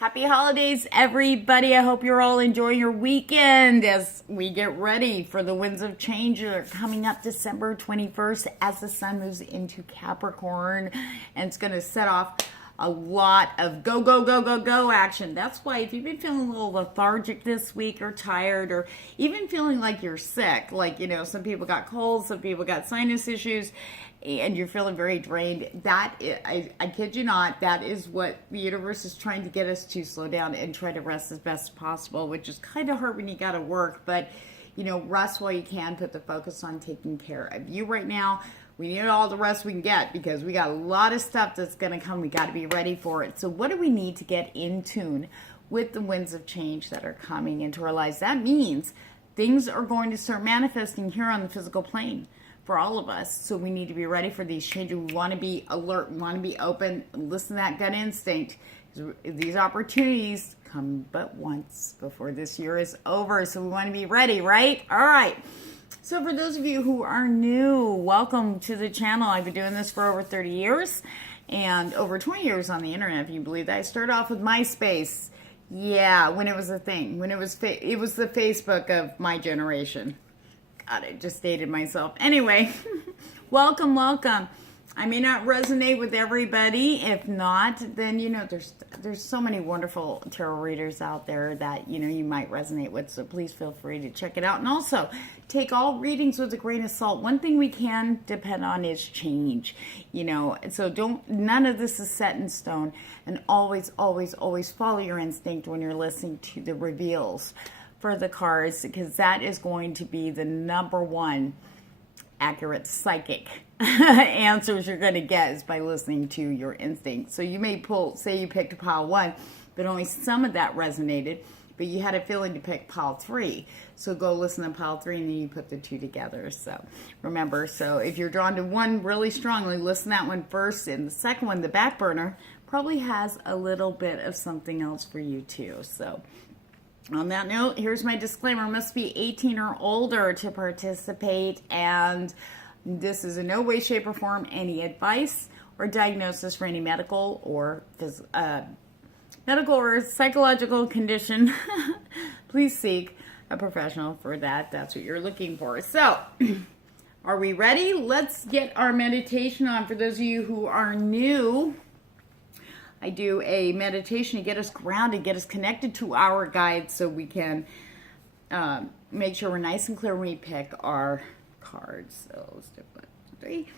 Happy holidays, everybody. I hope you're all enjoying your weekend as we get ready for the winds of change that are coming up December 21st as the sun moves into Capricorn. And it's going to set off a lot of go, go, go, go, go action. That's why if you've been feeling a little lethargic this week or tired or even feeling like you're sick, like, some people got colds, some people got sinus issues, and you're feeling very drained, I kid you not, that is what the universe is trying to get us to slow down and try to rest as best as possible, which is kind of hard when you got to work, but, rest while you can, put the focus on taking care of you right now. We need all the rest we can get because we got a lot of stuff that's going to come. We got to be ready for it. So what do we need to get in tune with the winds of change that are coming into our lives? That means things are going to start manifesting here on the physical plane for all of us. So we need to be ready for these changes. We want to be alert. We want to be open. Listen to that gut instinct. These opportunities come but once before this year is over. So we want to be ready, right? All right. So for those of you who are new, welcome to the channel. I've been doing this for over 30 years and over 20 years on the internet, if you believe that. I started off with MySpace. Yeah, when it was a thing. When it was the Facebook of my generation. God, I just dated myself. Anyway, welcome, welcome. I may not resonate with everybody. If not, then, there's so many wonderful tarot readers out there that, you might resonate with. So please feel free to check it out. And also, take all readings with a grain of salt. One thing we can depend on is change, So none of this is set in stone. And always, always, always follow your instinct when you're listening to the reveals for the cards, because that is going to be the number one accurate psychic answers you're going to get is by listening to your instinct. So you may say you picked pile 1, but only some of that resonated, but you had a feeling to pick pile 3. So go listen to pile 3 and then you put the 2 together. So remember, if you're drawn to one really strongly, listen to that one first, and the second one, the back burner, probably has a little bit of something else for you too. So on that note, here's my disclaimer. Must be 18 or older to participate, and this is in no way, shape, or form any advice or diagnosis for any medical or psychological condition. Please seek a professional for that. That's what you're looking for. So, are we ready? Let's get our meditation on. For those of you who are new, I do a meditation to get us grounded, get us connected to our guides so we can make sure we're nice and clear when we pick our cards. So let's do 1, 2, 3.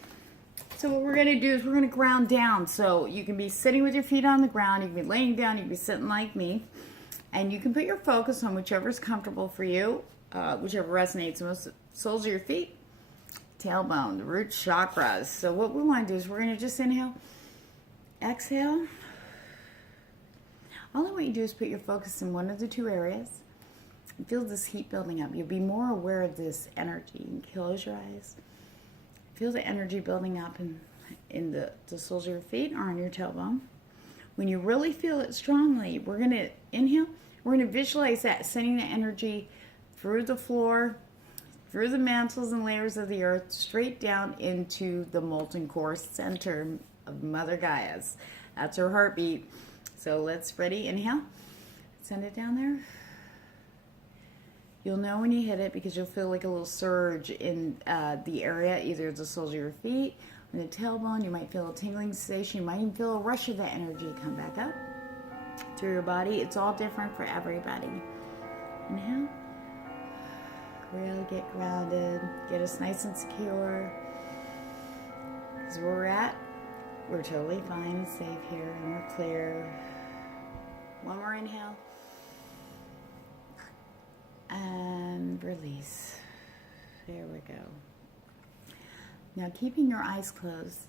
So what we're going to do is we're going to ground down. So you can be sitting with your feet on the ground. You can be laying down. You can be sitting like me. And you can put your focus on whichever is comfortable for you, whichever resonates most. Soles of your feet, tailbone, the root chakras. So what we want to do is we're going to just inhale, exhale. All I want you to do is put your focus in one of the 2 areas and feel this heat building up. You'll be more aware of this energy. You can close your eyes. Feel the energy building up in the soles of your feet or on your tailbone. When you really feel it strongly, we're going to inhale. We're going to visualize that, sending the energy through the floor, through the mantles and layers of the earth, straight down into the molten core center of Mother Gaia's. That's her heartbeat. So let's ready, inhale, send it down there. You'll know when you hit it because you'll feel like a little surge in the area, either the soles of your feet, or the tailbone. You might feel a tingling sensation. You might even feel a rush of that energy come back up through your body. It's all different for everybody. Inhale. Really get grounded. Get us nice and secure. Because where we're at, we're totally fine and safe here, and we're clear. One more inhale. And release. There we go. Now, keeping your eyes closed,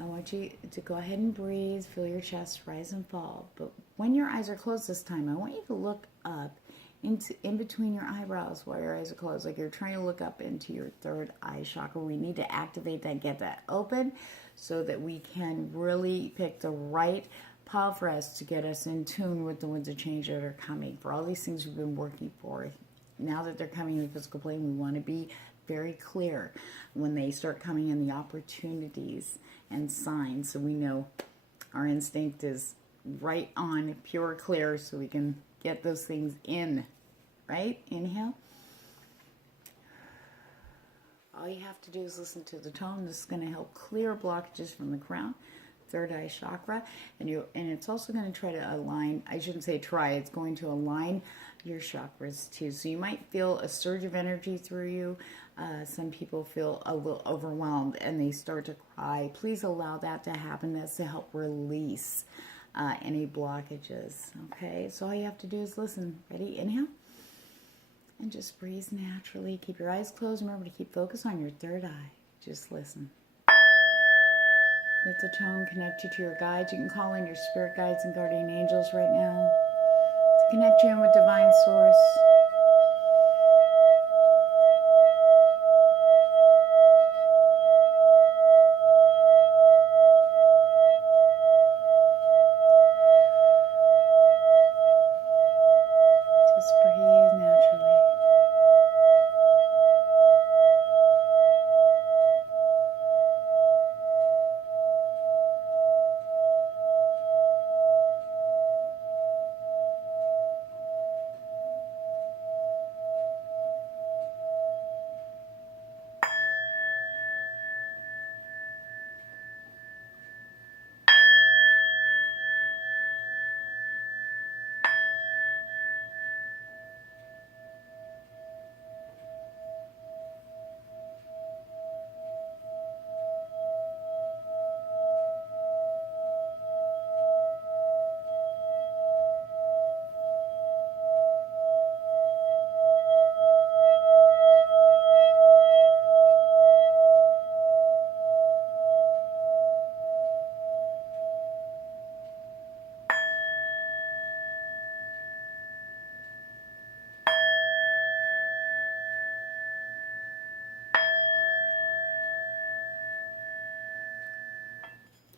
I want you to go ahead and breathe. Feel your chest rise and fall. But when your eyes are closed this time, I want you to look up in between your eyebrows while your eyes are closed, like you're trying to look up into your 3rd eye chakra. We need to activate that, get that open so that we can really pick the right pile for us to get us in tune with the winds of change that are coming. For all these things we've been working for, now that they're coming in the physical plane, we want to be very clear when they start coming in, the opportunities and signs, so we know our instinct is right on, pure clear, so we can get those things in, right? Inhale. All you have to do is listen to the tone. This is going to help clear blockages from the crown, third eye chakra, and it's also going to try to align. I shouldn't say try. It's going to align your chakras too. So you might feel a surge of energy through you. Some people feel a little overwhelmed and they start to cry. Please allow that to happen. That's to help release any blockages. Okay. So all you have to do is listen. Ready? Inhale. And just breathe naturally. Keep your eyes closed. Remember to keep focus on your third eye. Just listen. Let the tone connect you to your guides. You can call in your spirit guides and guardian angels right now to connect you in with divine source. Just breathe naturally.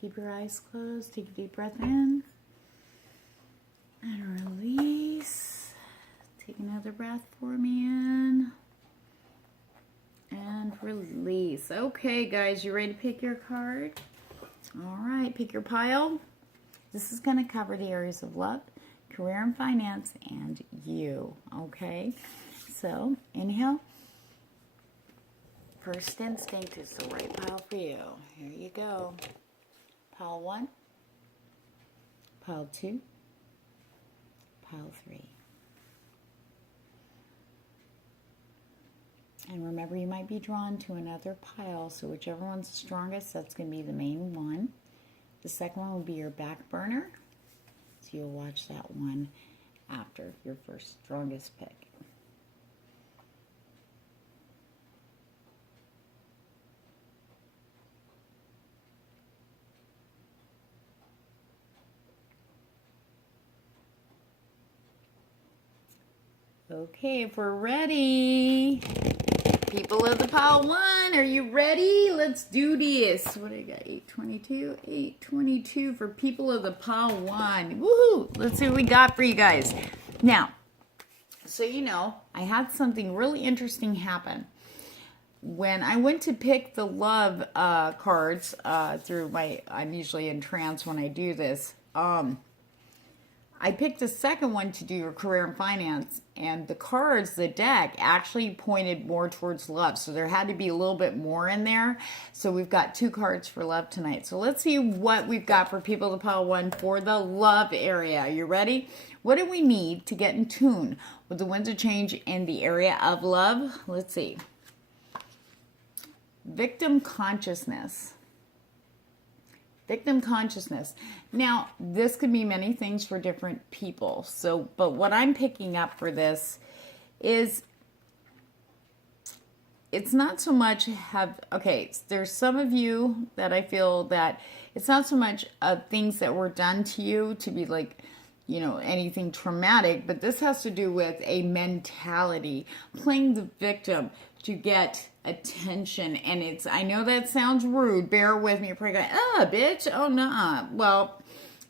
Keep your eyes closed. Take a deep breath in. And release. Take another breath for me in. And release. Okay, guys, you ready to pick your card? All right, pick your pile. This is going to cover the areas of love, career and finance, and you. Okay, so inhale. First instinct is the right pile for you. Here you go. Pile 1, pile 2, pile 3. And remember, you might be drawn to another pile, so whichever one's the strongest, that's going to be the main one. The second one will be your back burner, so you'll watch that one after your first strongest pick. Okay, if we're ready, people of the pile 1, are you ready? Let's do this. What do I got? 822? 822 for people of the pile 1. Woohoo! Let's see what we got for you guys. Now, so you know, I had something really interesting happen. When I went to pick the love cards through I'm usually in trance when I do this. I picked the second one to do your career and finance, and the cards, the deck, actually pointed more towards love. So there had to be a little bit more in there. So we've got 2 cards for love tonight. So let's see what we've got for people to pile 1 for the love area. You ready? What do we need to get in tune with the winds of change in the area of love? Let's see. Victim consciousness. Victim consciousness. Now, this could be many things for different people. So, but what I'm picking up for this is it's not so much there's some of you that I feel that it's not so much things that were done to you to be like, you know, anything traumatic, but this has to do with a mentality, playing the victim to get attention. And I know that sounds rude, bear with me. You're probably going, bitch, oh nah. Well,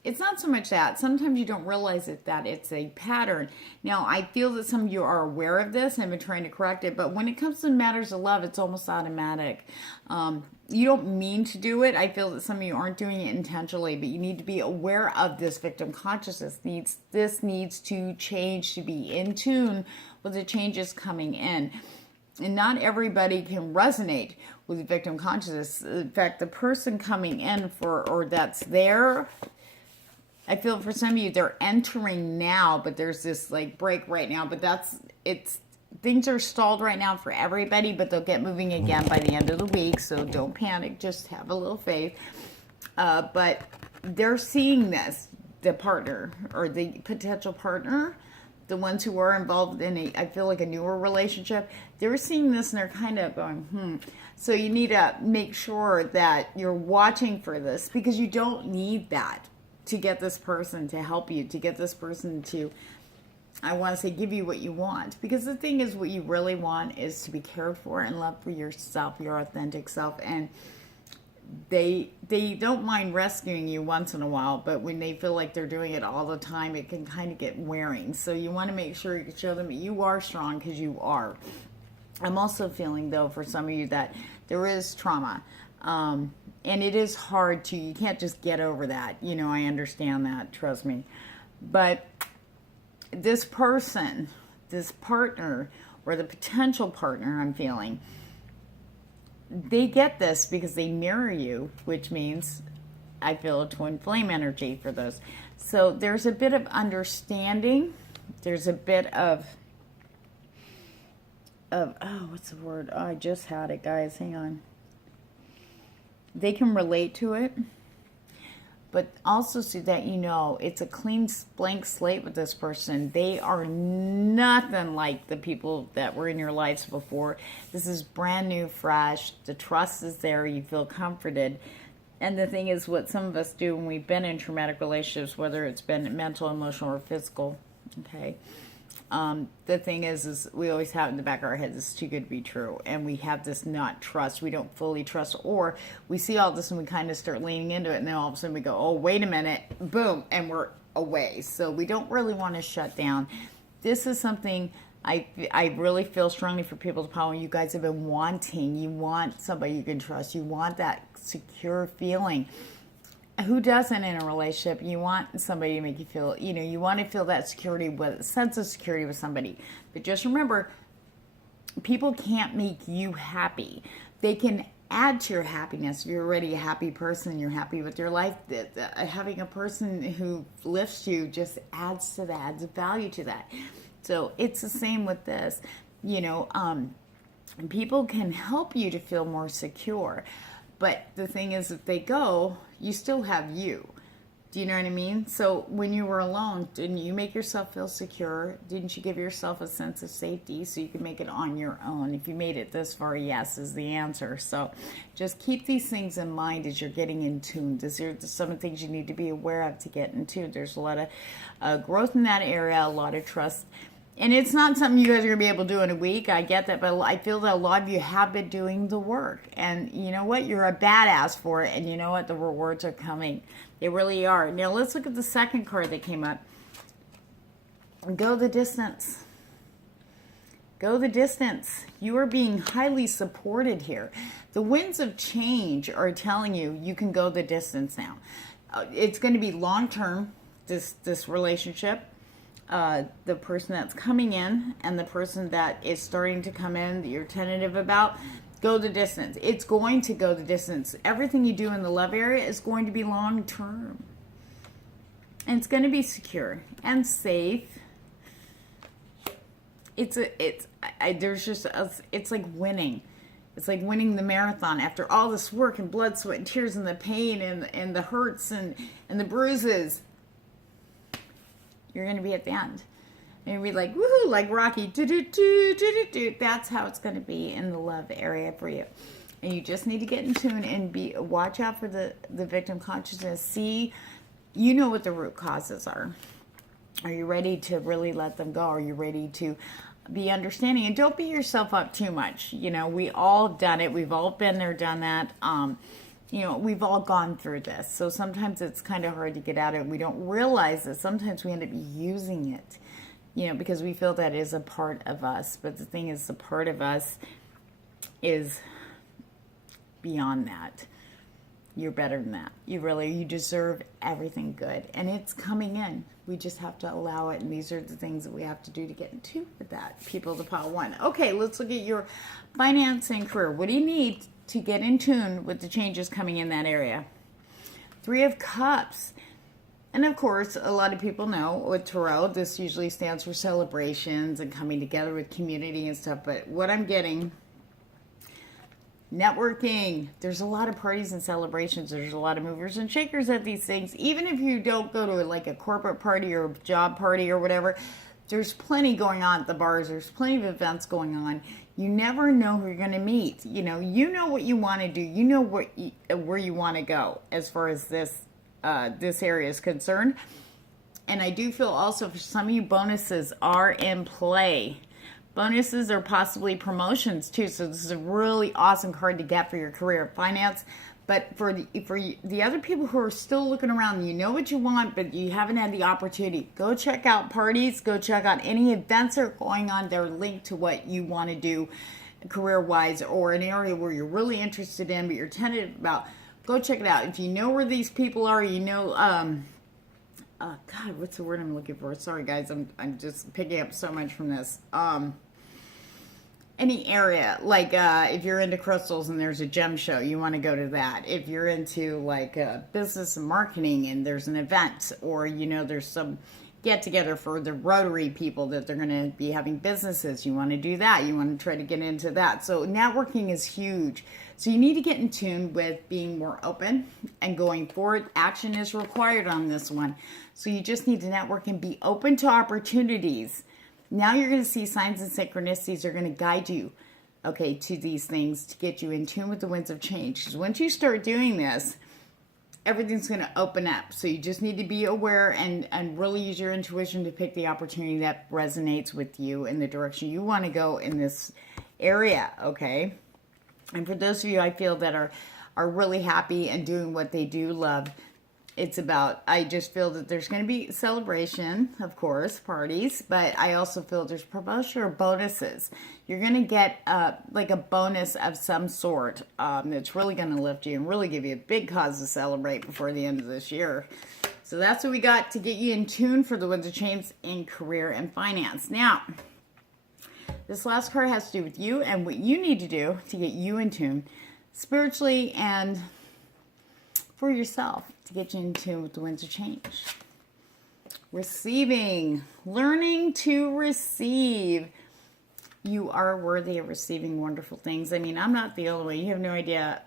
it's not so much that. Sometimes you don't realize that it's a pattern. Now, I feel that some of you are aware of this and have been trying to correct it, but when it comes to matters of love, it's almost automatic. you don't mean to do it. I feel that some of you aren't doing it intentionally, but you need to be aware of this victim consciousness. This needs to change, to be in tune with the changes coming in. And not everybody can resonate with victim consciousness. In fact, the person coming in or that's there, I feel for some of you, they're entering now, but there's this like break right now, but things are stalled right now for everybody, but they'll get moving again by the end of the week. So don't panic, just have a little faith. But they're seeing this, the partner or the potential partner, the ones who are involved in I feel like a newer relationship, they're seeing this and they're kind of going, So you need to make sure that you're watching for this, because you don't need that to get this person to help you, to get this person to, I want to say, give you what you want. Because the thing is, what you really want is to be cared for and loved for yourself, your authentic self. And they don't mind rescuing you once in a while, but when they feel like they're doing it all the time, it can kind of get wearing. So you want to make sure you show them that you are strong, because you are. I'm also feeling, though, for some of you that there is trauma. And it is hard you can't just get over that. I understand that, trust me. But this person, this partner, or the potential partner I'm feeling, they get this because they mirror you, which means I feel a twin flame energy for those. So there's a bit of understanding. There's a bit of what's the word? Oh, I just had it, guys. Hang on. They can relate to it, but also so that it's a clean blank slate with this person. They are nothing like the people that were in your lives before. This is brand new, fresh. The trust is there. You feel comforted. And the thing is, what some of us do when we've been in traumatic relationships, whether it's been mental, emotional, or physical, okay, the thing is we always have in the back of our heads, it's too good to be true. And we have this not trust. We don't fully trust, or we see all this and we kind of start leaning into it. And then all of a sudden we go, oh, wait a minute, boom, and we're away. So we don't really want to shut down. This is something I really feel strongly for people's power. You guys have been wanting. You want somebody you can trust. You want that secure feeling. Who doesn't in a relationship? You want somebody to make you feel, you want to feel that security, with a sense of security with somebody. But just remember, people can't make you happy. They can add to your happiness. If you're already a happy person, you're happy with your life, having a person who lifts you just adds to that, adds value to that. So it's the same with this. People can help you to feel more secure. But the thing is, if they go, you still have you. Do you know what I mean? So when you were alone, didn't you make yourself feel secure? Didn't you give yourself a sense of safety so you could make it on your own? If you made it this far, yes is the answer. So just keep these things in mind as you're getting in tune. These are some of the things you need to be aware of to get in tune. There's a lot of growth in that area, a lot of trust. And it's not something you guys are going to be able to do in a week. I get that. But I feel that a lot of you have been doing the work. And you know what? You're a badass for it. And you know what? The rewards are coming. They really are. Now, let's look at the second card that came up. Go the distance. Go the distance. You are being highly supported here. The winds of change are telling you you can go the distance now. It's going to be long-term, this relationship. The person that's coming in and the person that is starting to come in that you're tentative about, go the distance. It's going to go the distance. Everything you do in the love area is going to be long term. And it's going to be secure and safe. It's like winning. It's like winning the marathon after all this work and blood, sweat, and tears, and the pain and the hurts and the bruises. You're going to be at the end. And you'll be like, woohoo, like Rocky. That's how it's going to be in the love area for you. And you just need to get in tune and watch out for the victim consciousness. See, you know what the root causes are. Are you ready to really let them go? Are you ready to be understanding? And don't beat yourself up too much. We all have done it. We've all been there, done that. We've all gone through this. So sometimes it's kind of hard to get out of it. We don't realize that sometimes we end up using it, because we feel that is a part of us. But the thing is, the part of us is beyond that. You're better than that. You deserve everything good. And it's coming in. We just have to allow it. And these are the things that we have to do to get in tune with that. People to pile one. Okay, let's look at your finance and career. What do you need to get in tune with the changes coming in that area? Three of Cups. And of course, a lot of people know with Tarot, this usually stands for celebrations and coming together with community and stuff. But what I'm getting... networking. There's a lot of parties and celebrations. There's a lot of movers and shakers at these things. Even if you don't go to like a corporate party or a job party or whatever, there's plenty going on at the bars. There's plenty of events going on. You never know who you're going to meet. You know what you want to do. You know where you want to go as far as this area is concerned. And I do feel also for some of you, bonuses are in play. Bonuses or possibly promotions too. So this is a really awesome card to get for your career finance. But for the other people who are still looking around, you know what you want, but you haven't had the opportunity, go check out parties, go check out any events that are going on that are linked to what you want to do career-wise, or an area where you're really interested in, but you're tentative about. Go check it out. If you know where these people are, you know, God, what's the word I'm looking for? Sorry, guys, I'm just picking up so much from this. Any area, like if you're into crystals and there's a gem show, you want to go to that. If you're into like business and marketing and there's an event, or there's some get together for the Rotary people that they're going to be having businesses, you want to do that. You want to try to get into that. So networking is huge. So you need to get in tune with being more open and going forward. Action is required on this one. So you just need to network and be open to opportunities. Now you're going to see signs and synchronicities are going to guide you, okay, to these things to get you in tune with the winds of change. Because once you start doing this, everything's going to open up. So you just need to be aware and really use your intuition to pick the opportunity that resonates with you in the direction you want to go in this area, okay? And for those of you I feel that are really happy and doing what they do love, I just feel that there's going to be celebration, of course, parties, but I also feel there's promotion or bonuses. You're going to get like a bonus of some sort that's really going to lift you and really give you a big cause to celebrate before the end of this year. So that's what we got to get you in tune for the winds of change in career and finance. Now, this last card has to do with you and what you need to do to get you in tune spiritually and for yourself, to get you in tune with the winds of change. Receiving, learning to receive. You are worthy of receiving wonderful things. I mean, I'm not the only one. You have no idea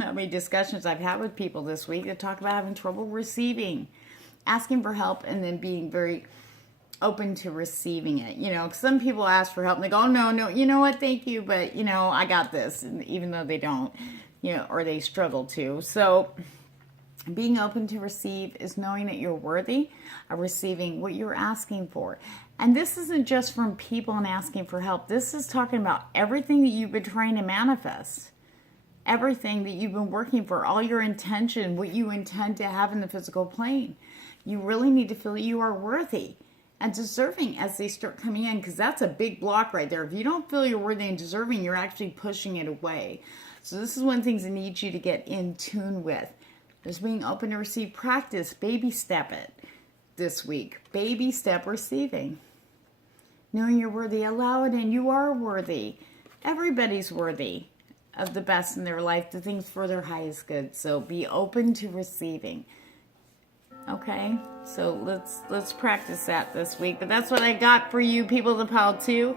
how many discussions I've had with people this week that talk about having trouble receiving, asking for help, and then being very open to receiving it. Some people ask for help and they go, oh, no, you know what, thank you, but, I got this. And even though they don't, or they struggle to. So being open to receive is knowing that you're worthy of receiving what you're asking for. And this isn't just from people and asking for help. This is talking about everything that you've been trying to manifest. Everything that you've been working for, all your intention, what you intend to have in the physical plane. You really need to feel that you are worthy and deserving as they start coming in, because that's a big block right there. If you don't feel you're worthy and deserving, you're actually pushing it away. So this is one of the things I need you to get in tune with. Just being open to receive. Practice, baby step it this week. Baby step receiving. Knowing you're worthy, allow it in. You are worthy. Everybody's worthy of the best in their life, the things for their highest good. So be open to receiving. Okay, so let's practice that this week. But that's what I got for you people to pile too.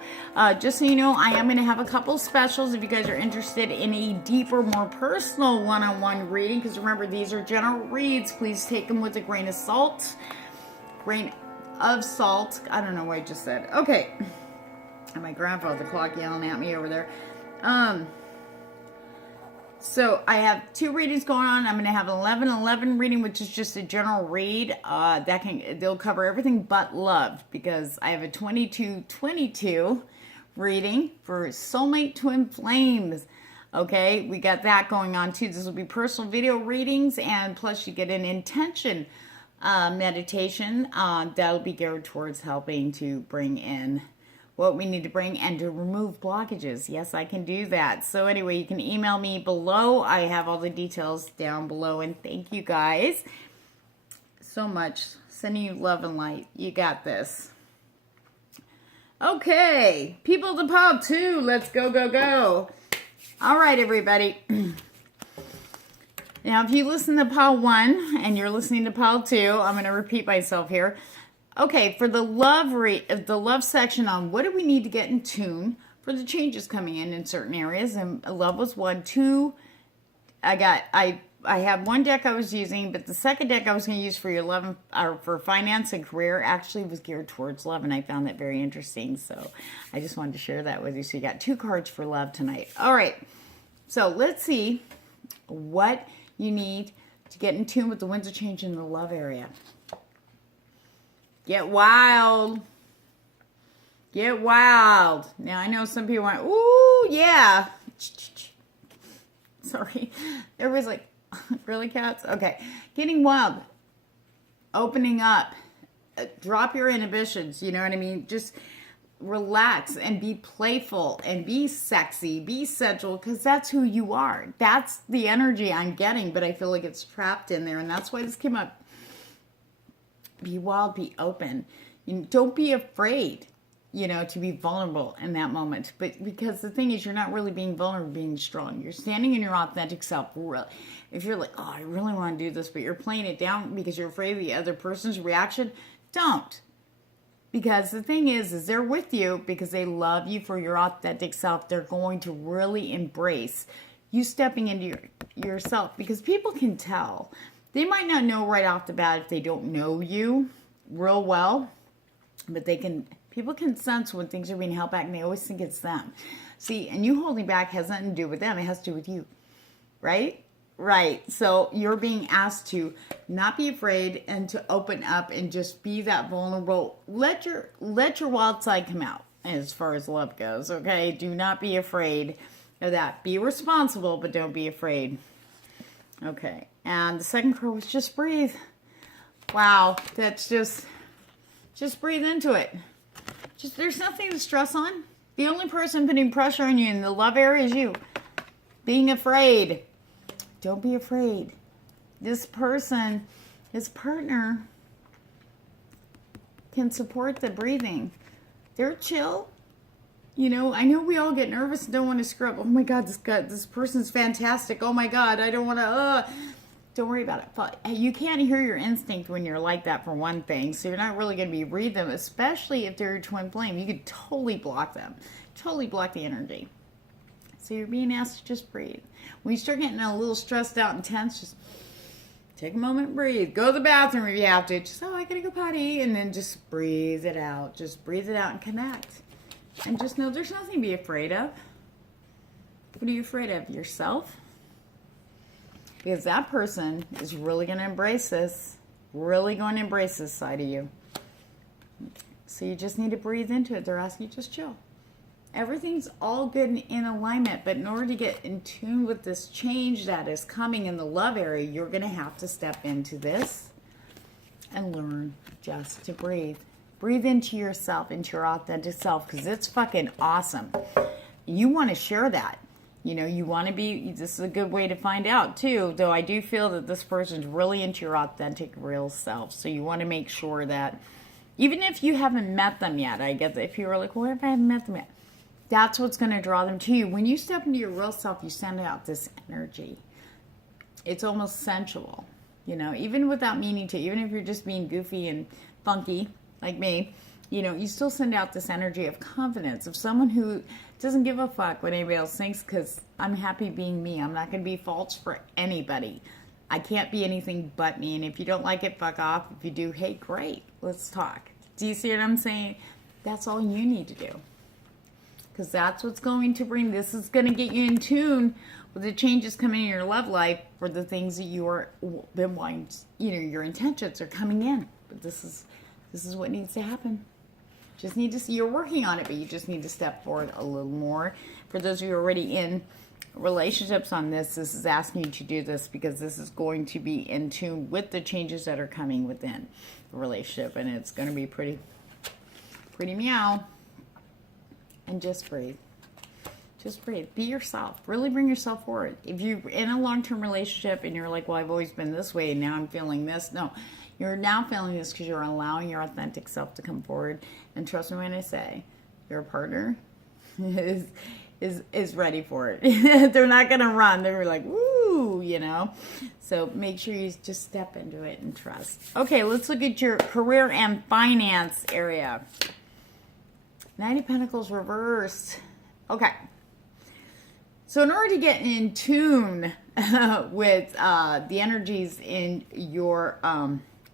Just so you know, I am going to have a couple specials if you guys are interested in a deeper, more personal one-on-one reading. Because remember, these are general reads. Please take them with a grain of salt. Grain of salt. I don't know what I just said. Okay. And my grandpa, the clock yelling at me over there. So I have two readings going on. I'm going to have an 11-11 reading, which is just a general read. They'll cover everything but love, because I have a 22-22 reading for soulmate twin flames. Okay, we got that going on too. This will be personal video readings, and plus you get an intention meditation that'll be geared towards helping to bring in what we need to bring, and to remove blockages. Yes, I can do that. So anyway, you can email me below. I have all the details down below. And thank you guys so much. Sending you love and light. You got this. Okay, people to pile 2. Let's go, go, go. All right, everybody. Now, if you listen to pile 1 and you're listening to pile 2, I'm going to repeat myself here. Okay, for the love section on what do we need to get in tune for the changes coming in certain areas, and love was 1. 2, I had one deck I was using, but the second deck I was going to use for your love, or for finance and career, actually was geared towards love, and I found that very interesting. So I just wanted to share that with you. So you got 2 cards for love tonight. All right. So let's see what you need to get in tune with the winds of change in the love area. Get wild. Get wild. Now I know some people went, ooh, yeah. Sorry. Everybody's like, really, cats? Okay. Getting wild. Opening up. Drop your inhibitions. You know what I mean? Just relax and be playful and be sexy. Be sensual, because that's who you are. That's the energy I'm getting, but I feel like it's trapped in there. And that's why this came up. Be wild. Be open. Don't be afraid, to be vulnerable in that moment. But because the thing is, you're not really being vulnerable, being strong. You're standing in your authentic self. If you're like, oh, I really want to do this, but you're playing it down because you're afraid of the other person's reaction, don't. Because the thing is they're with you because they love you for your authentic self. They're going to really embrace you stepping into yourself, because people can tell. They might not know right off the bat if they don't know you real well, but people can sense when things are being held back, and they always think it's them. See, and you holding back has nothing to do with them. It has to do with you, right? Right. So you're being asked to not be afraid and to open up and just be that vulnerable. Let your wild side come out as far as love goes, okay? Do not be afraid of that. Be responsible, but don't be afraid. Okay. And the second card was just breathe. Wow. That's just breathe into it. There's nothing to stress on. The only person putting pressure on you in the love area is you. Being afraid. Don't be afraid. This person, this partner, can support the breathing. They're chill. I know we all get nervous and don't want to screw up. Oh my God, this person's fantastic. Oh my God, I don't want to, Don't worry about it. You can't hear your instinct when you're like that, for one thing. So you're not really going to be read them, especially if they're your twin flame. You could totally block them. Totally block the energy. So you're being asked to just breathe. When you start getting a little stressed out and tense, just take a moment and breathe. Go to the bathroom if you have to. Just, I gotta go potty. And then just breathe it out. Just breathe it out and connect. And just know there's nothing to be afraid of. What are you afraid of? Yourself? Because that person is really going to embrace this. Really going to embrace this side of you. So you just need to breathe into it. They're asking you just chill. Everything's all good and in alignment. But in order to get in tune with this change that is coming in the love area, you're going to have to step into this and learn just to breathe. Breathe into yourself, into your authentic self, because it's fucking awesome. You want to share that. You want to be, this is a good way to find out too, though I do feel that this person's really into your authentic, real self. So you want to make sure that, even if you haven't met them yet, I guess if you were like, what if I haven't met them yet? That's what's going to draw them to you. When you step into your real self, you send out this energy. It's almost sensual, even without meaning to, even if you're just being goofy and funky like me, you still send out this energy of confidence, of someone who doesn't give a fuck what anybody else thinks, because I'm happy being me. I'm not going to be false for anybody. I can't be anything but me. And if you don't like it, fuck off. If you do, hey, great. Let's talk. Do you see what I'm saying? That's all you need to do. Because that's what's going to bring. This is going to get you in tune with the changes coming in your love life for the things that you are been wanting. Your intentions are coming in. But this is what needs to happen. Just need to see, you're working on it, but you just need to step forward a little more. For those of you who are already in relationships on this is asking you to do this, because this is going to be in tune with the changes that are coming within the relationship, and it's going to be pretty meow. and just breathe. Just breathe. Be yourself. Really bring yourself forward. If you're in a long-term relationship and you're like, well, I've always been this way and now I'm feeling this. No, you're now feeling this because you're allowing your authentic self to come forward. And trust me when I say, your partner is ready for it. They're not going to run. They're like, woo, you know. So make sure you just step into it and trust. Okay, let's look at your career and finance area. Knight of Pentacles reversed. Okay. So in order to get in tune with the energies in your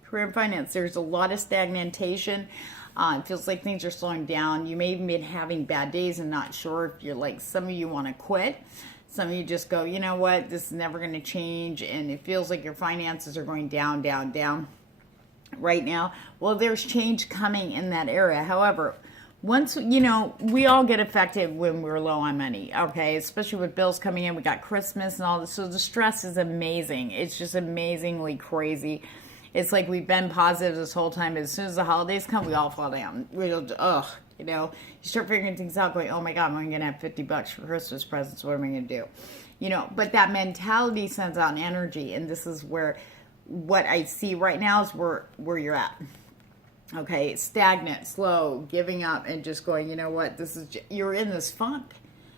career and finance, there's a lot of stagnation. It feels like things are slowing down. You may even be having bad days and not sure if you're like, some of you want to quit. Some of you just go, you know what, this is never going to change. And it feels like your finances are going down, down, down right now. Well, there's change coming in that area. However, once, you know, we all get affected when we're low on money, okay? Especially with bills coming in. We got Christmas and all this. So the stress is amazing. It's just amazingly crazy. It's like we've been positive this whole time. As soon as the holidays come, we all fall down. You know, you start figuring things out going, oh my God, I'm only going to have $50 for Christmas presents. What am I going to do? You know, but that mentality sends out an energy. And this is where what I see right now is where you're at. Okay, stagnant, slow, giving up, and just going, you know what, you're in this funk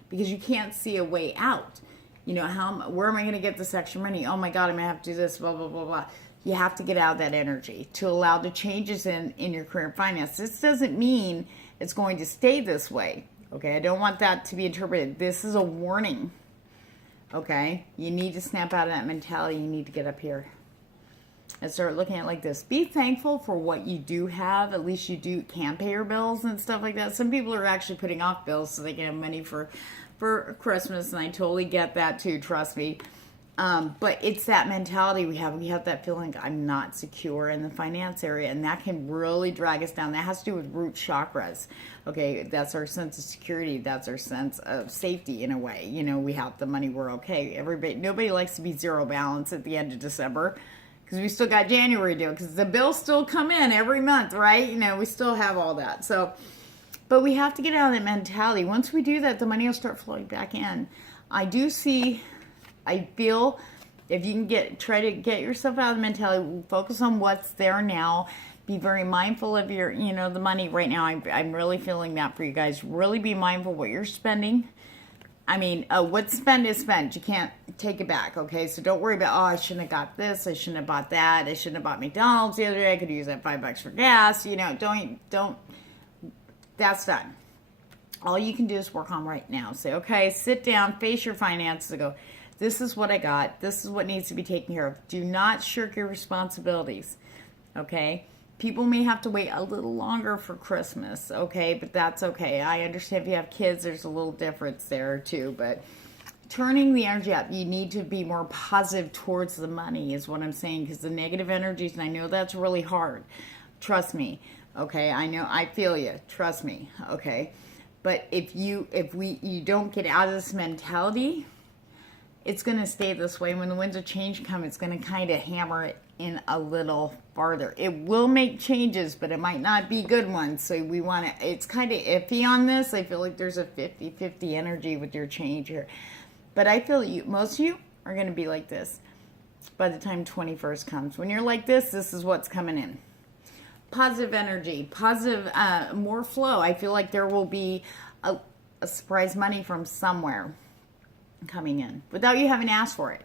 because you can't see a way out. You know, where am I going to get this extra money? Oh my God, I'm going to have to do this, blah, blah, blah, blah. You have to get out of that energy to allow the changes in your career and finance. This doesn't mean it's going to stay this way. Okay, I don't want that to be interpreted. This is a warning. Okay, you need to snap out of that mentality. You need to get up here and start looking at it like this. Be thankful for what you do have. At least you can pay your bills and stuff like that. Some people are actually putting off bills so they can have money for Christmas, and I totally get that too, trust me. But it's that mentality we have. We have that feeling, I'm not secure in the finance area, and that can really drag us down. That has to do with root chakras. Okay, that's our sense of security. That's our sense of safety in a way. You know, we have the money, we're okay. Nobody likes to be zero balance at the end of December, because we still got January to do it, because the bills still come in every month, right? You know, we still have all that. So, but we have to get out of that mentality. Once we do that, the money will start flowing back in. I feel if you can try to get yourself out of the mentality, focus on what's there now. Be very mindful of your, you know, the money right now. I'm really feeling that for you guys. Really be mindful what you're spending. I mean, what's spent is spent. You can't take it back, okay? So don't worry about, I shouldn't have got this. I shouldn't have bought that. I shouldn't have bought McDonald's the other day. I could use that $5 for gas. You know, don't, that's done. All you can do is work on right now. Say, okay, sit down, face your finances and go, this is what I got. This is what needs to be taken care of. Do not shirk your responsibilities, okay? People may have to wait a little longer for Christmas, okay? But that's okay. I understand if you have kids, there's a little difference there too. But turning the energy up, you need to be more positive towards the money is what I'm saying, because the negative energies, and I know that's really hard. Trust me, okay? I know, I feel you. Trust me, okay? But if you don't get out of this mentality, it's going to stay this way. When the winds of change come, it's going to kind of hammer it in a little farther. It will make changes, but it might not be good ones. So we want to, it's kind of iffy on this. I feel like there's a 50-50 energy with your change here. But I feel most of you are going to be like this by the time 21st comes. When you're like this is what's coming in. Positive energy, positive, more flow. I feel like there will be a surprise money from somewhere coming in without you having asked for it.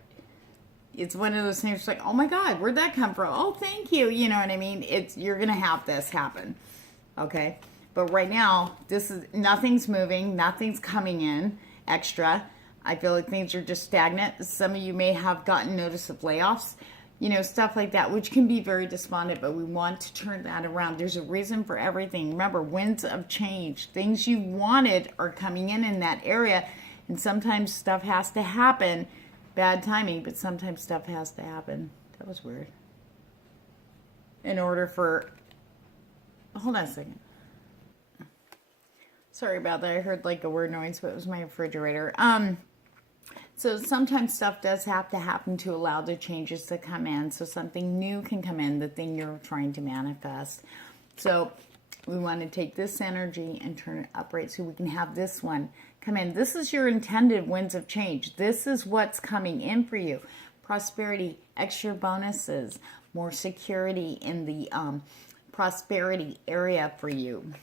It's one of those things like, oh my God, where'd that come from? Oh, thank you. You know what I mean? You're going to have this happen. Okay. But right now, nothing's moving. Nothing's coming in extra. I feel like things are just stagnant. Some of you may have gotten notice of layoffs, you know, stuff like that, which can be very despondent, but we want to turn that around. There's a reason for everything. Remember, winds of change. Things you wanted are coming in that area. And sometimes stuff has to happen. Bad timing, but sometimes stuff has to happen. That was weird. In order for... Hold on a second. Sorry about that. I heard like a weird noise, but it was my refrigerator. So sometimes stuff does have to happen to allow the changes to come in. So something new can come in, the thing you're trying to manifest. So We want to take this energy and turn it upright so we can have this one come in. This is your intended winds of change. This is what's coming in for you. Prosperity, extra bonuses, more security in the prosperity area for you.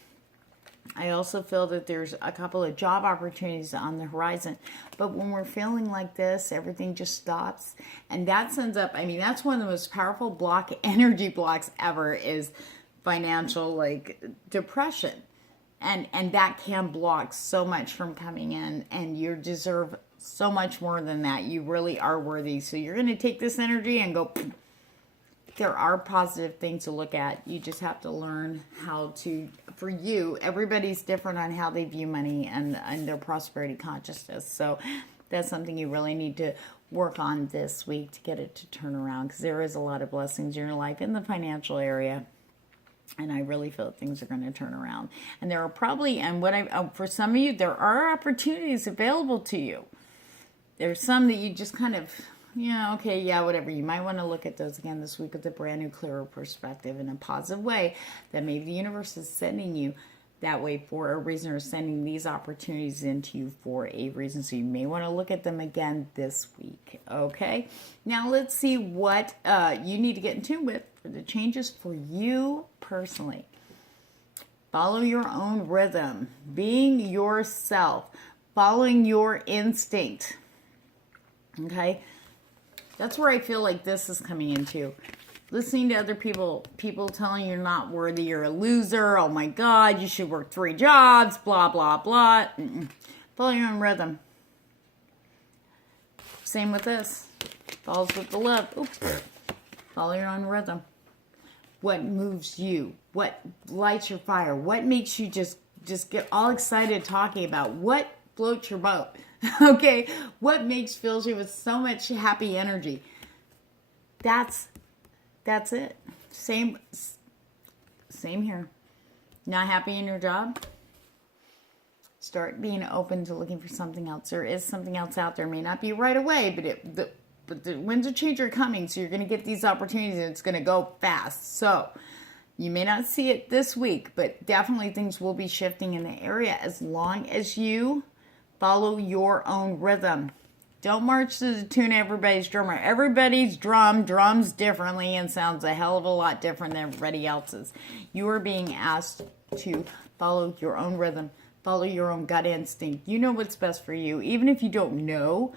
I also feel that there's a couple of job opportunities on the horizon. But when we're feeling like this, everything just stops. And that sends up, I mean, that's one of the most powerful energy blocks ever is financial, like, depression. And that can block so much from coming in. And you deserve so much more than that. You really are worthy. So you're going to take this energy and go... There are positive things to look at. You just have to learn how to, for you, everybody's different on how they view money and their prosperity consciousness. So that's something you really need to work on this week to get it to turn around, because there is a lot of blessings in your life in the financial area. And I really feel that things are going to turn around. And there are probably, and for some of you, there are opportunities available to you. There's some that you just kind of... Yeah, okay, yeah, whatever. You might want to look at those again this week with a brand new, clearer perspective in a positive way, that maybe the universe is sending you that way for a reason, or sending these opportunities into you for a reason. So you may want to look at them again this week, okay? Now let's see what you need to get in tune with for the changes for you personally. Follow your own rhythm, being yourself, following your instinct, okay? That's where I feel like this is coming into. Listening to other people telling you you're not worthy, you're a loser, oh my God, you should work 3 jobs, blah, blah, blah. Follow your own rhythm. Same with this. Falls with the love. Oops. Follow your own rhythm. What moves you? What lights your fire? What makes you just get all excited talking about? What floats your boat? Okay, what fills you with so much happy energy? That's it. Same here. Not happy in your job? Start being open to looking for something else. There is something else out there. It may not be right away, but the winds of change are coming. So you're going to get these opportunities, and it's going to go fast. So you may not see it this week, but definitely things will be shifting in the area as long as you follow your own rhythm. Don't march to the tune of everybody's drummer. Everybody's drums differently and sounds a hell of a lot different than everybody else's. You are being asked to follow your own rhythm, follow your own gut instinct. You know what's best for you. Even if you don't know,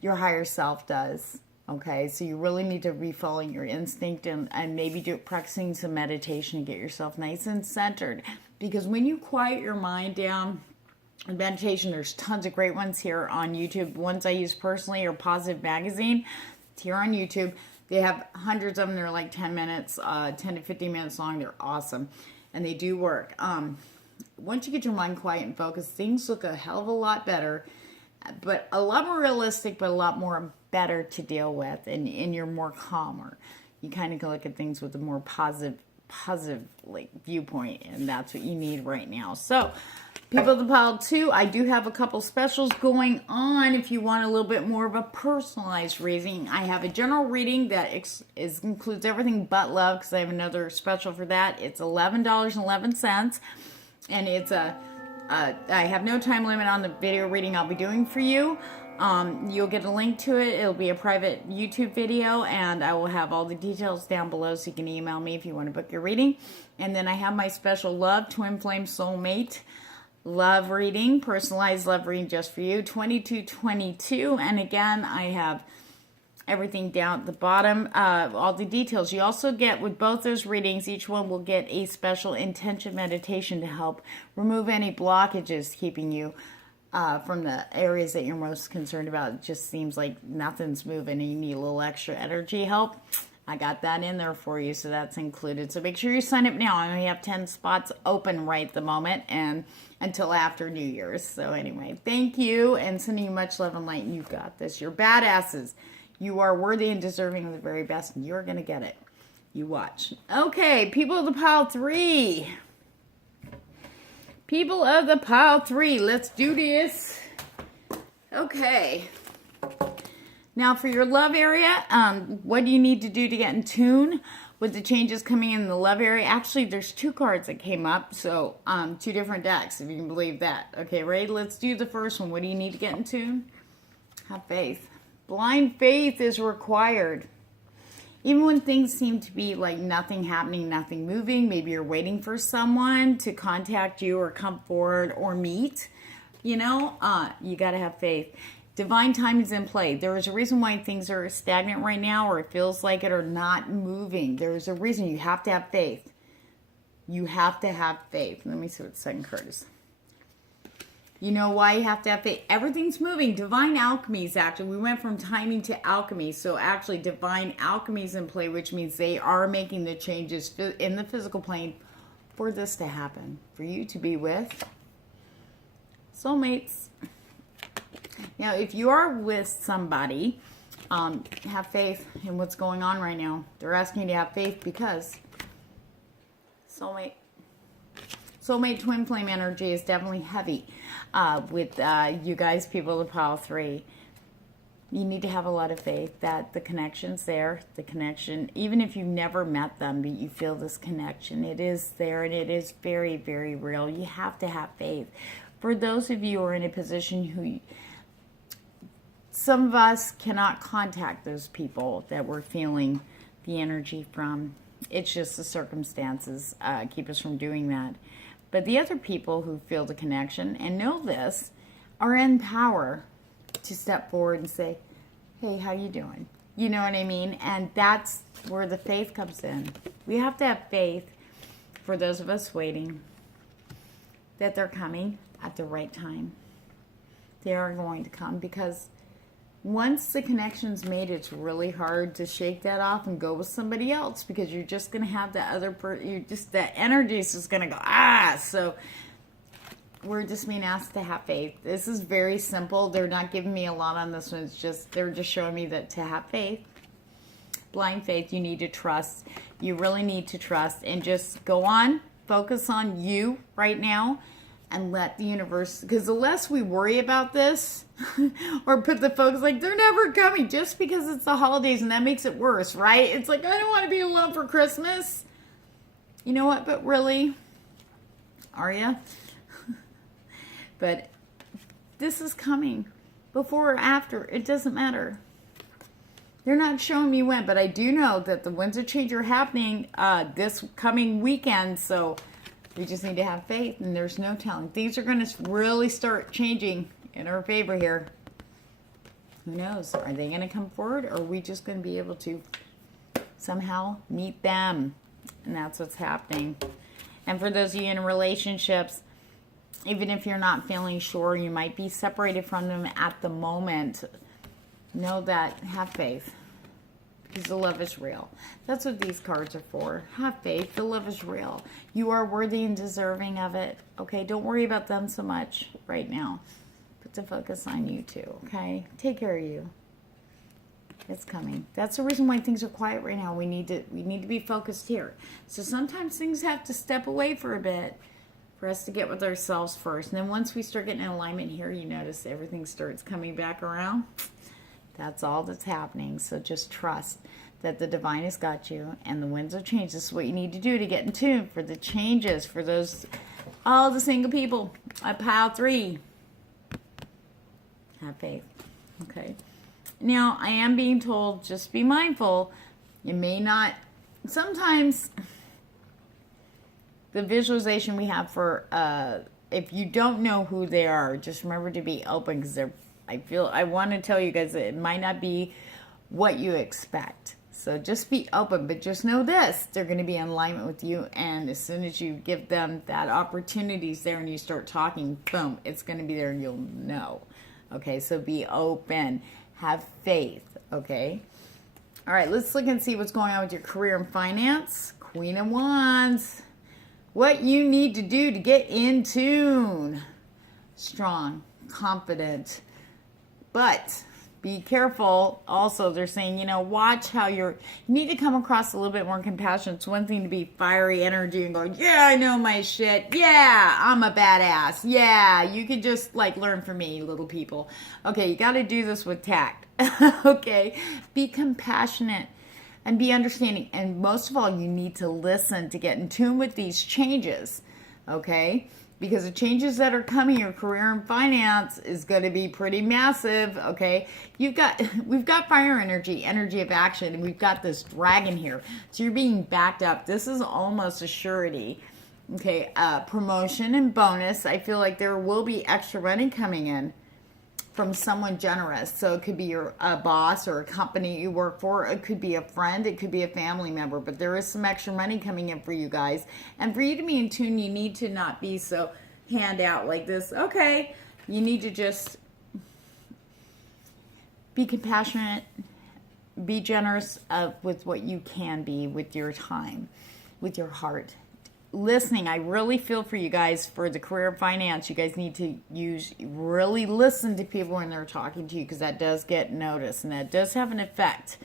your higher self does. Okay, so you really need to be following your instinct and maybe practicing some meditation to get yourself nice and centered. Because when you quiet your mind down, meditation, there's tons of great ones here on YouTube. Ones I use personally are Positive Magazine. It's here on YouTube. They have hundreds of them. They're like 10 minutes, 10 to 15 minutes long. They're awesome. And they do work. Once you get your mind quiet and focused, things look a hell of a lot better. But a lot more realistic, but a lot more better to deal with. And you're more calmer. You kind of can look at things with a more positive like viewpoint. And that's what you need right now. So people of the pile 2, I do have a couple specials going on if you want a little bit more of a personalized reading. I have a general reading that includes everything but love, because I have another special for that. It's $11.11, and it's I have no time limit on the video reading I'll be doing for you. You'll get a link to it. It'll be a private YouTube video, and I will have all the details down below, so you can email me if you want to book your reading. And then I have my special love, Twin Flame Soulmate love reading, personalized love reading just for you, 2222. And again, I have everything down at the bottom, all the details. You also get, with both those readings, each one will get a special intention meditation to help remove any blockages keeping you from the areas that you're most concerned about. It just seems like nothing's moving and you need a little extra energy help. I got that in there for you, so that's included. So make sure you sign up now. I only have 10 spots open right at the moment, and until after New Year's. So anyway, thank you, and sending you much love and light. You got this. You're badasses. You are worthy and deserving of the very best, and you're going to get it. You watch. Okay, people of the pile 3. People of the pile 3, let's do this. Okay. Now for your love area, what do you need to do to get in tune with the changes coming in the love area. Actually, there's 2 cards that came up, so 2 different decks, if you can believe that. Okay, ready? Let's do the first one. What do you need to get in tune? Have faith. Blind faith is required. Even when things seem to be like nothing happening, nothing moving, maybe you're waiting for someone to contact you or come forward or meet, you got to have faith. Divine timing is in play. There is a reason why things are stagnant right now, or it feels like it, or not moving. There is a reason. You have to have faith. You have to have faith. Let me see what the second card is. You know why you have to have faith? Everything's moving. Divine alchemy is actually, we went from timing to alchemy. So actually divine alchemy is in play, which means they are making the changes in the physical plane for this to happen. For you to be with soulmates. Now, if you are with somebody, have faith in what's going on right now. They're asking you to have faith because soulmate twin flame energy is definitely heavy with you guys, people of pile 3. You need to have a lot of faith that the connection's there. The connection, even if you've never met them, but you feel this connection, it is there and it is very, very real. You have to have faith. For those of you who are in a position who, some of us cannot contact those people that we're feeling the energy from. It's just the circumstances keep us from doing that. But the other people who feel the connection and know this are in power to step forward and say, hey, how you doing? You know what I mean? And that's where the faith comes in. We have to have faith for those of us waiting that they're coming at the right time. They are going to come because once the connection's made, it's really hard to shake that off and go with somebody else because you're just going to have that other that energy is just going to go, so we're just being asked to have faith. This is very simple. They're not giving me a lot on this one. It's just, they're just showing me that to have faith, blind faith, you need to trust. You really need to trust and just go on, focus on you right now and let the universe, because the less we worry about this or put the focus like they're never coming just because it's the holidays and that makes it worse, right? It's like, I don't want to be alone for Christmas. You know what? But really, are you? But this is coming before or after. It doesn't matter. They're not showing me when, but I do know that the winds of change are happening this coming weekend. So we just need to have faith, and there's no telling. Things are going to really start changing in our favor here. Who knows? Are they going to come forward, or are we just going to be able to somehow meet them? And that's what's happening. And for those of you in relationships, even if you're not feeling sure, you might be separated from them at the moment, know that, have faith. Because the love is real. That's what these cards are for. Have faith. The love is real. You are worthy and deserving of it. Okay, don't worry about them so much right now. Put the focus on you too, okay? Take care of you. It's coming. That's the reason why things are quiet right now. We need to be focused here. So sometimes things have to step away for a bit for us to get with ourselves first. And then once we start getting in alignment here, you notice everything starts coming back around. That's all that's happening. So just trust that the divine has got you and the winds of change. This is what you need to do to get in tune for the changes, for those, all the single people at pile 3. Have faith. Okay. Now, I am being told, just be mindful. You may not, sometimes the visualization we have for, if you don't know who they are, just remember to be open because I want to tell you guys that it might not be what you expect. So just be open, but just know this, they're going to be in alignment with you. And as soon as you give them that opportunities there and you start talking, boom, it's going to be there and you'll know. Okay, so be open. Have faith, okay? All right, let's look and see what's going on with your career and finance. Queen of Wands. What you need to do to get in tune. Strong, confident. But be careful. Also, they're saying, watch how you need to come across a little bit more compassion. It's one thing to be fiery energy and go, yeah, I know my shit. Yeah, I'm a badass. Yeah, you can just learn from me, little people. Okay, you got to do this with tact. Okay, be compassionate. and be understanding. And most of all, you need to listen to get in tune with these changes, okay? Because the changes that are coming, your career and finance is going to be pretty massive, okay? We've got fire energy, energy of action, and we've got this dragon here. So you're being backed up. This is almost a surety, okay? Promotion and bonus. I feel like there will be extra money coming in from someone generous. So it could be your boss or a company you work for. It could be a friend. It could be a family member. But there is some extra money coming in for you guys. And for you to be in tune, you need to not be so handout like this. Okay. You need to just be compassionate. Be generous with what you can be with your time, with your heart. Listening, I really feel for you guys for the career and finance. You guys need to really listen to people when they're talking to you, because that does get noticed and that does have an effect,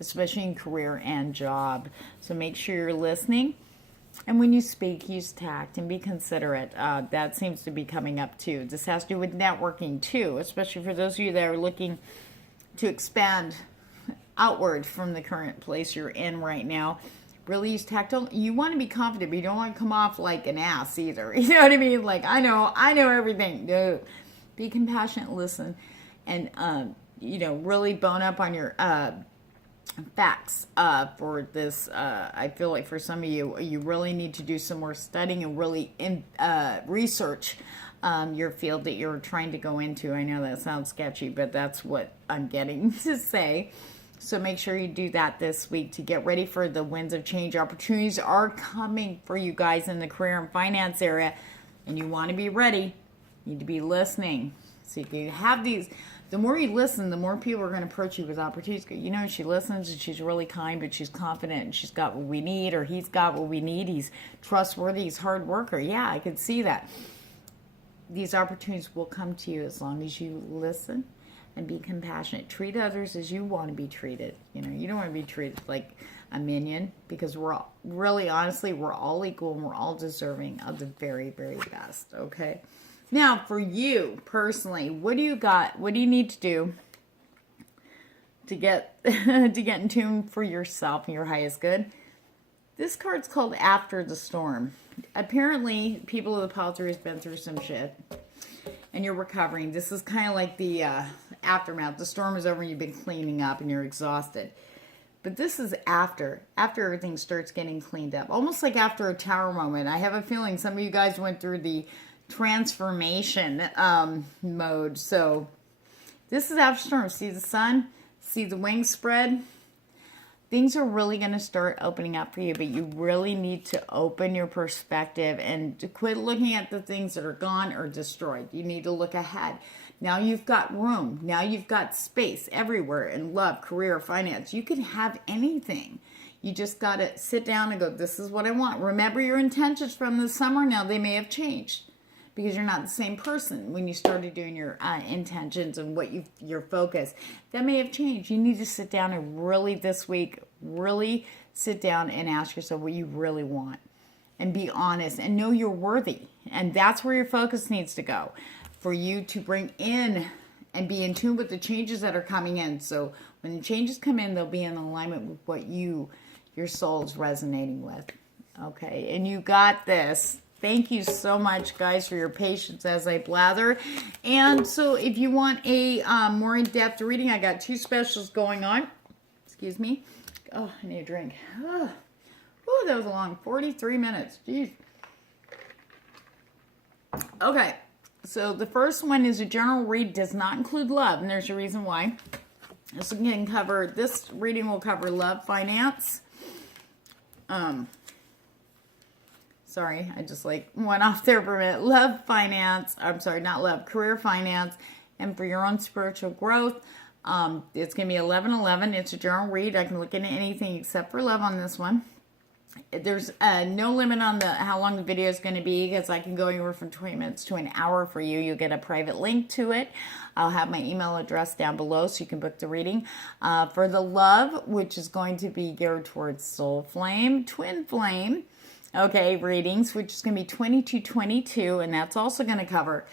especially in career and job. So make sure you're listening, and when you speak, use tact and be considerate. That seems to be coming up too. This has to do with networking too, especially for those of you that are looking to expand outward from the current place you're in right now. Really use tactile. You want to be confident, but you don't want to come off like an ass either. You know what I mean? Like, I know everything. No. Be compassionate, listen, and, really bone up on your facts for this. I feel like for some of you, you really need to do some more studying and really research your field that you're trying to go into. I know that sounds sketchy, but that's what I'm getting to say. So make sure you do that this week to get ready for the winds of change. Opportunities are coming for you guys in the career and finance area, and you want to be ready. You need to be listening. So you can have these. The more you listen, the more people are going to approach you with opportunities. You know, she listens and she's really kind, but she's confident and she's got what we need, or he's got what we need. He's trustworthy. He's a hard worker. Yeah, I could see that. These opportunities will come to you as long as you listen and be compassionate. Treat others as you want to be treated. You know, you don't want to be treated like a minion, because we're all, really honestly, we're all equal and we're all deserving of the very, very best. Okay. Now, for you personally, what do you got? What do you need to do to get in tune for yourself and your highest good? This card's called After the Storm. Apparently, people of the pile has been through some shit, and you're recovering. This is kind of like the aftermath. The storm is over and you've been cleaning up and you're exhausted. But this is after everything starts getting cleaned up. Almost like after a tower moment. I have a feeling some of you guys went through the transformation mode. So this is after storm. See the sun? See the wings spread? Things are really going to start opening up for you, but you really need to open your perspective and to quit looking at the things that are gone or destroyed. You need to look ahead. Now you've got room. Now you've got space everywhere in love, career, finance. You can have anything. You just got to sit down and go, this is what I want. Remember your intentions from the summer. Now they may have changed, because you're not the same person when you started doing your intentions and what your focus. That may have changed. You need to sit down and really this week, really sit down and ask yourself what you really want. And be honest and know you're worthy. And that's where your focus needs to go. For you to bring in and be in tune with the changes that are coming in. So when the changes come in, they'll be in alignment with what your soul's resonating with. Okay, and you got this. Thank you so much, guys, for your patience as I blather. And so if you want a more in-depth reading, I got 2 specials going on. Excuse me. Oh, I need a drink. Oh, that was a long 43 minutes. Jeez. Okay, so the first one is a general read, does not include love, and there's a reason why. This reading will cover love, finance. Sorry, I just went off there for a minute. Love, finance. I'm sorry, not love. Career, finance, and for your own spiritual growth. It's going to be 11/11. It's a general read. I can look into anything except for love on this one. There's no limit on how long the video is going to be, because I can go anywhere from 20 minutes to an hour for you. You'll get a private link to it. I'll have my email address down below so you can book the reading. For the love, which is going to be geared towards soul flame, twin flame, okay, readings, which is going to be 2222, and that's also going to cover,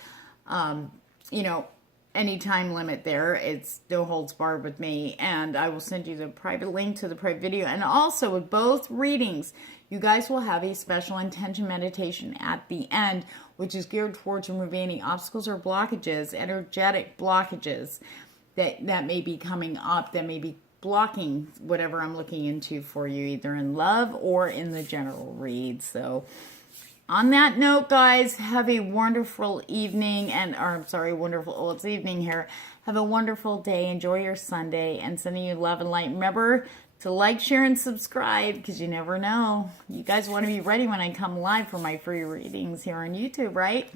any time limit there. It's no holds barred with me. And I will send you the private link to the private video. And also with both readings, you guys will have a special intention meditation at the end, which is geared towards removing any obstacles or blockages, energetic blockages that may be coming up, that may be blocking whatever I'm looking into for you, either in love or in the general read. So on that note, guys, have a wonderful evening, it's evening here. Have a wonderful day. Enjoy your Sunday, and sending you love and light. Remember to like, share, and subscribe, because you never know. You guys want to be ready when I come live for my free readings here on YouTube, right?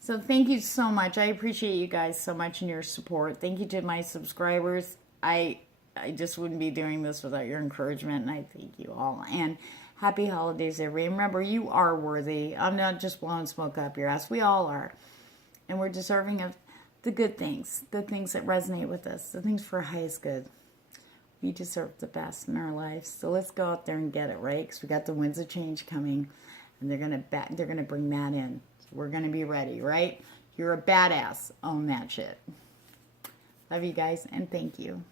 So thank you so much. I appreciate you guys so much and your support. Thank you to my subscribers. I just wouldn't be doing this without your encouragement, and I thank you all. And happy holidays, everybody. Remember, you are worthy. I'm not just blowing smoke up your ass. We all are. And we're deserving of the good things, the things that resonate with us, the things for our highest good. We deserve the best in our lives. So let's go out there and get it, right? Because we got the winds of change coming, and they're gonna bring that in. So we're gonna be ready, right? You're a badass. Own that shit. Love you guys, and thank you.